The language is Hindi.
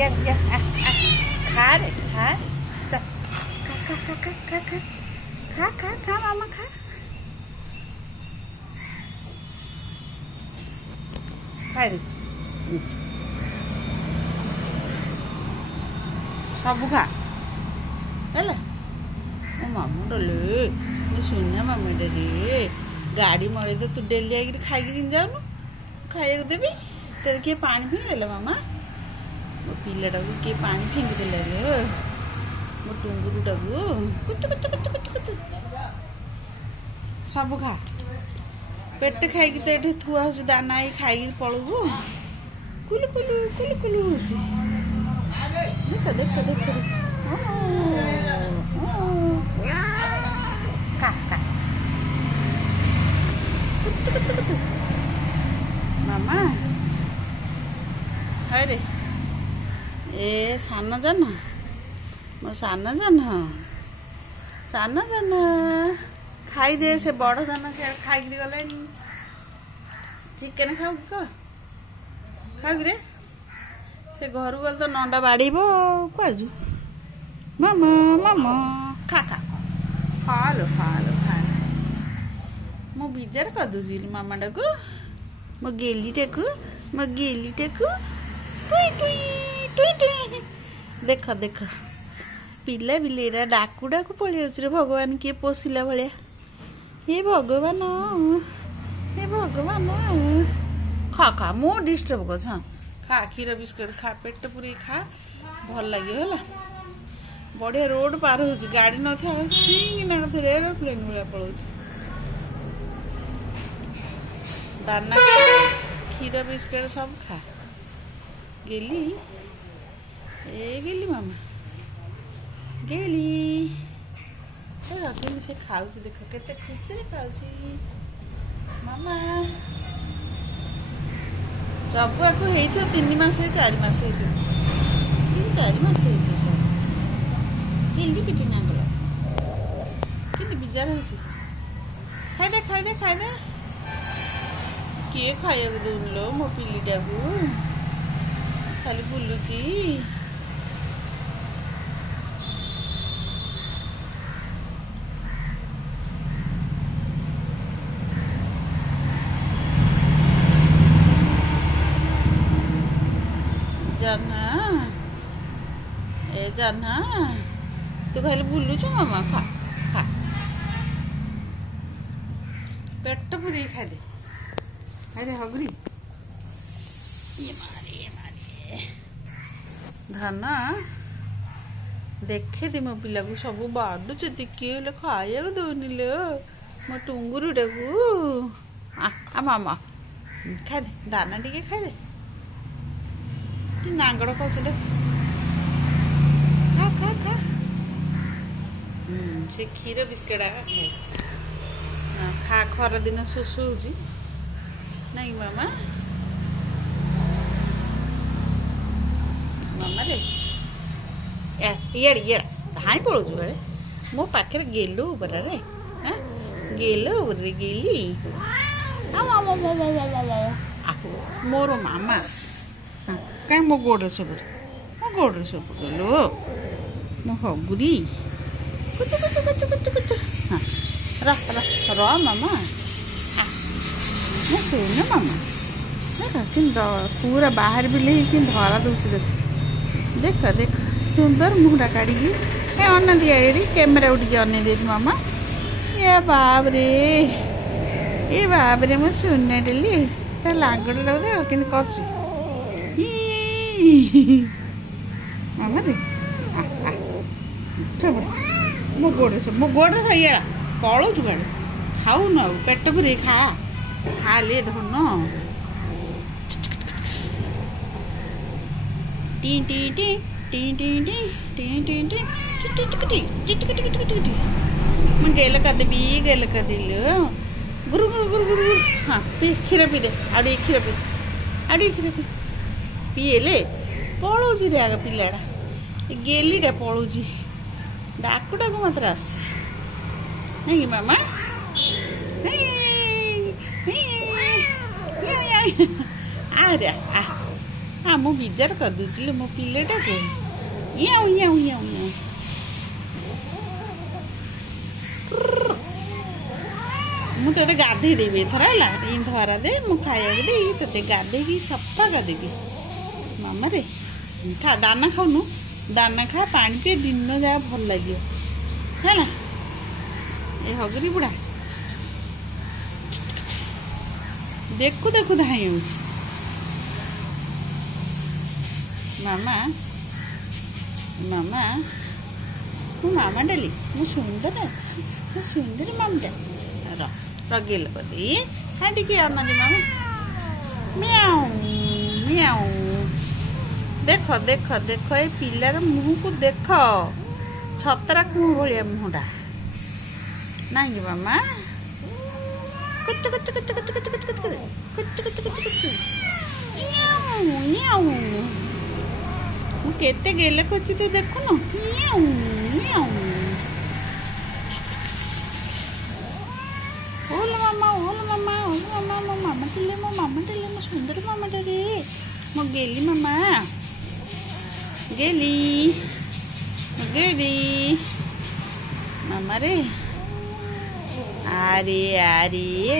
खा रे खा खा खा खा खा खा खा खा खा खा मामा खा खा रे सब खा ହେଲା ମୋ ମାମୁଁ ଡଲେ ମୁଁ ଶୁଣିଆ ମାମୁଁ ଡେଲି ଗାଡ଼ି ମଳେଇ ତ ତୁ ଡେଲି ଆଇକିରି ଖାଇକିରି ଯାଉନୁ ଖାଇବାକୁ ଦେବି ତତେ କିଏ ପାଣି ଫିଙ୍ଗି ଦେଲା ମାମା ମୋ ପିଲାଟାକୁ କିଏ ପାଣି ଫିଙ୍ଗି ଦେଲା ରେ ମୋ ଟୁଙ୍ଗୁରୁଟାକୁ କୁତୁ କୁତୁ କୁତୁ କୁତୁ କୁତୁ ସବୁ ଖା ପେଟ ଖାଇକି ତ ଏଠି ଥୁଆ ହଉଛି ଦାନା ହେଇ ଖାଇକି ପଳବୁ କୁଲୁ କୁଲୁ କୁଲୁ କୁଲୁ ହଉଛି ଦେଖ ଦେଖ ଦେଖ मामा अरे ए सान जन मो सान जन खाई दे से बड़ जन से खाई गले चिकेन खाऊ खाऊ रे से घर गल तो नंडा बाड़ब कुआजु मामा मामा खा खा खालो खालो खालो मो बिजार करदे मामा टाक मो गेलीटाकू टुई टुई टुई टुई देख देख पिला बिलेरा डाकू डाकू पलि रे भगवान किए पोषिला भाया हे भगवान खा खा मो डिस्टर्ब कर खा क्षीर बिस्कुट खा पेट पूरी खा भल लगे है बढ़िया रोड पार हो गाड़ी न एरोप्लेन भाया पलाऊ दाना क्षीर बिस्कुट सब खा गेली ए गेली मामा गेली से खाऊ देख केते खुशी रे खाऊ मामा सब आपको 3 मास 4 मास 3-4 मास हिंदी पिटी ना गला कि बिजार हो खाई दे किए खाया दौन लो मो पिलीटा को खाली बुलुची जाना ए जाना तू खाली बुलुचु मामा खा खा पेट पूरी खा दे अरे हगरी ये मारे धन देखे दे मो पिला को सब बाडुच किए खाया दौनी लो मो टुंगुरुटा को आ मामा खादे दाना टिके खादे कि नांगड़ कस दे खा खा खा से क्षीर बिस्कुट खाए खा खरा दिन शोष हो नहीं मामा मामा रे इे धाई पड़ो बड़े मो पाखे गेलु बरा रे गेलु रे गेली मोर मामा कहीं मो गोड़ सब गलो मो हगुरी र मामा सुन मामा कि पूरा बाहर भी कि धरा दूसरी देख देख देख सुंदर मुहरा काढ़ी अना दिया कैमेरा उठिक अन दे मामा ये बाप रे मैं सुन डेली ता लागड़ा देख कि मामा रे मो गोड़ सही पलौ गाड़ी खाऊ न पेट पूरी खा खाले धन T T T T T T T T T मैं गेल कर दिल गुरु गुरु गुरु गुरु हाँ पी क्षीर पी दे आड़ी क्षीर पी पीएले पलौची रे आग पिलाटा गेलीटा पलौची डाकुटा को मात्र आस नहीं मामा अरे हाँ मु बिजार कर दूची मो पिलेटा को याऊ याऊ याऊ याऊ मु ते गाधे देवी एथर है धरा दे मु खाया दे ते गाधे की सफा गाधेबी मामा रे खा दाना खाऊनु दाना खा पानी पी दिन जा भल लगे है ये हगरी बुढ़ा देखु देखु धाई मामा मामा मो मामा डाली मो सुंदर मामा रगेल कदी हाँ टी आना दे मामा म्याऊ म्याऊ देख देख देख ये पिलार मुह को देख छतरा कुह भाया मुहटा ना मामा कुच कुच कुच कुच कुच कुच कुच कुच कुच कुच कुच केते गेले कुछ तू देखुन ओल मामा ओल मामा ओल मामा मो मामा टिले मो सुंदर मामा रे मो गेली मामा गेली गेली मामा रे आरे आरे